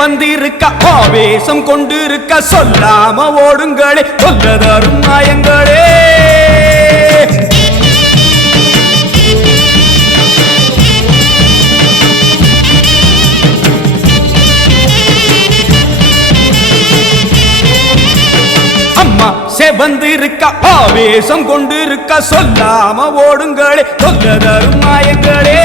வந்திருக்க ஆவேசம் கொண்டிருக்க சொல்லாம ஓடுங்களே சொல்லதரும் மாயங்களே. அம்மா செவந்திருக்க ஆவேசம் கொண்டிருக்க சொல்லாம ஓடுங்களே சொல்லதரும் மாயங்களே.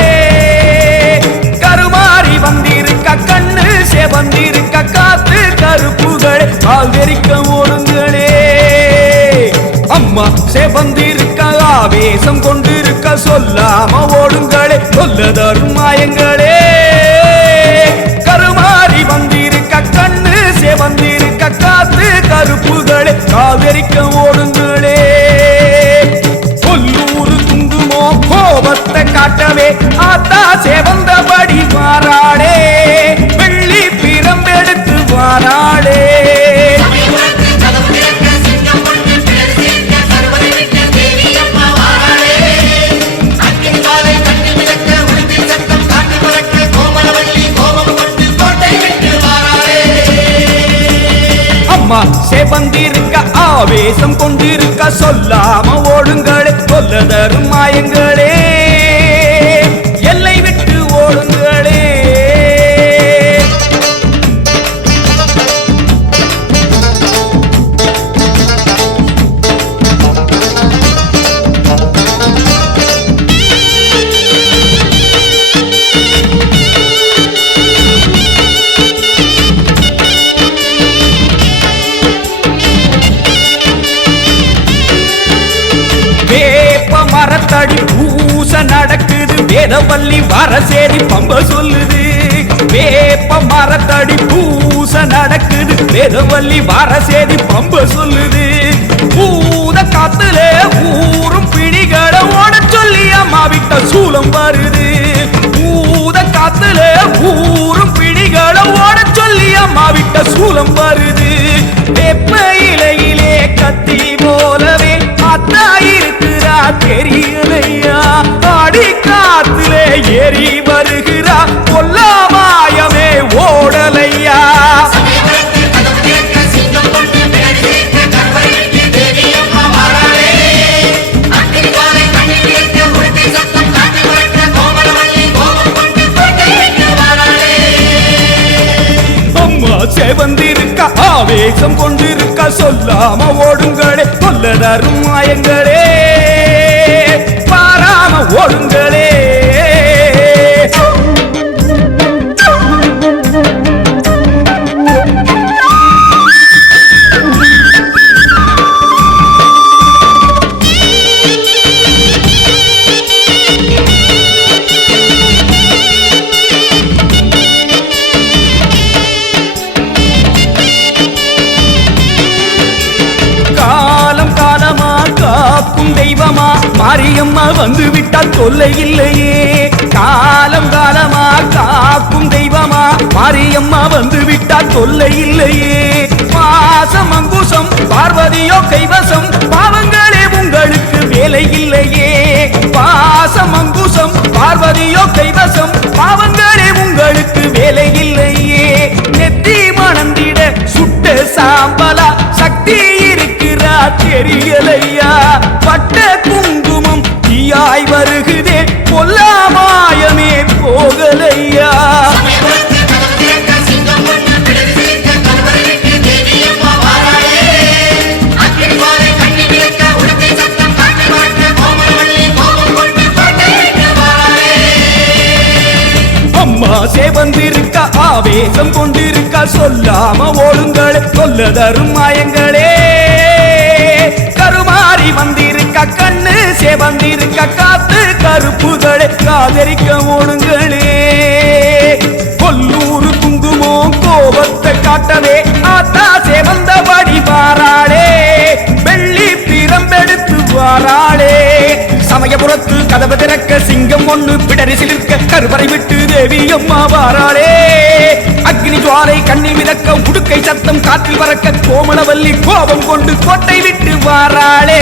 கருமாறி வந்திருக்க கண்ணு செவந்திருக்க காத்து கருப்புகளே கால்வெறிக்க ஓடுங்களே. அம்மா செவந்திருக்க ஆவேசம் கொண்டிருக்க சொல்லாம ஓடுங்களே சொல்லதரும் மாயங்களே. கருமாறி வந்திருக்க கண்ணு செவந்திருக்க காத்து கருப்புகளே கால்வெறிக்க ஓடுங்களே. கொல்லூரு குங்குமோ கோபத்தை காட்டவே ஆத்தா செவந்தபடி வாராளே வெள்ளி பிரம்பெடுத்து வாராளே. அம்மா செவந்திருக்க ஆவேசம் கொண்டிருக்க சொல்லாம ஓடுங்களே சொல்லதரும் மாயங்களே. எல்லை விட்டு ஓடுங்களே. மரத்தடி பூச நடக்குது வேதவல்லி வரசேரி பம்ப சொல்லுது. வேப்ப மரத்தடி பூச நடக்குது வேதவல்லி வரசேரி பம்ப சொல்லுது. பூத காத்துல ஊரும் பிடிகளை ஓட சொல்லி அம்மா விட்ட சூலம் வருது. பூத காத்துல ஊரும் பிடிகளை ஓட சொல்லி அம்மா விட்ட சூலம் வருது. வேப்ப இலையிலே கத்தி போலவே அத்தா இருக்கிறா தெரியலையா. ஆடி காத்திலே ஏறி வருகிறா கொல்லாமாயமே ஓடலையா. அம்மா செவந்திருக்க ஆவேசம் கொண்டிருக்க சொல்லாம ஓடுங்களே சொல்லதரும் மாயங்களே. பாராம ஓடுங்களே. தெய்வமா மாரியம்மா வந்து விட்டால் தொல்லை இல்லையே. காலம் காலமா காக்கும் தெய்வமா மாரியம்மா வந்து விட்டால் தொல்லை இல்லையே. பாசம் அங்குசம் பார்வதியோ கைவசம் பாவங்களே உங்களுக்கு வேலை இல்லையே. பாசம் அங்குசம் பார்வதியோ கைவசம் பாவங்களே உங்களுக்கு வேலை இல்லையே. நெத்தி மணந்திட சுட்ட சாம்பலா சக்தி இருக்கிறா தெரியலையா. பட்ட குங்குமம் தீயாய் வருகுதே கொல்லாமாயமே போகலையா. அம்மா செவந்திருக்க ஆவேசம் கொண்டிருக்க சொல்லாம ஓடுங்களே சொல்லதரும் மாயங்களே. கருமாறி வந்திருக்க கண்ணு செவந்திருக்க காத்து கருப்புகளே காதரிக்க ஓடுங்களே. கொல்லூரு குங்குமோ கோபத்தை காட்டவே ஆத்தா செவந்தபடி வாராளே வெள்ளி பிரம்பெடுத்து வாராளே. சமயபுரத்து கதவு திறக்க சிங்கம் ஒண்ணு பிடரி சிலிர்க்க கருவறை விட்டு தேவி அம்மா வாராளே. அக்னி ஜுவாலை கண்ணி மிதக்க உடுக்கை சத்தம் காற்றில் பறக்க கோமளவல்லி கோபம் கொண்டு கோட்டை விட்டு வாராளே.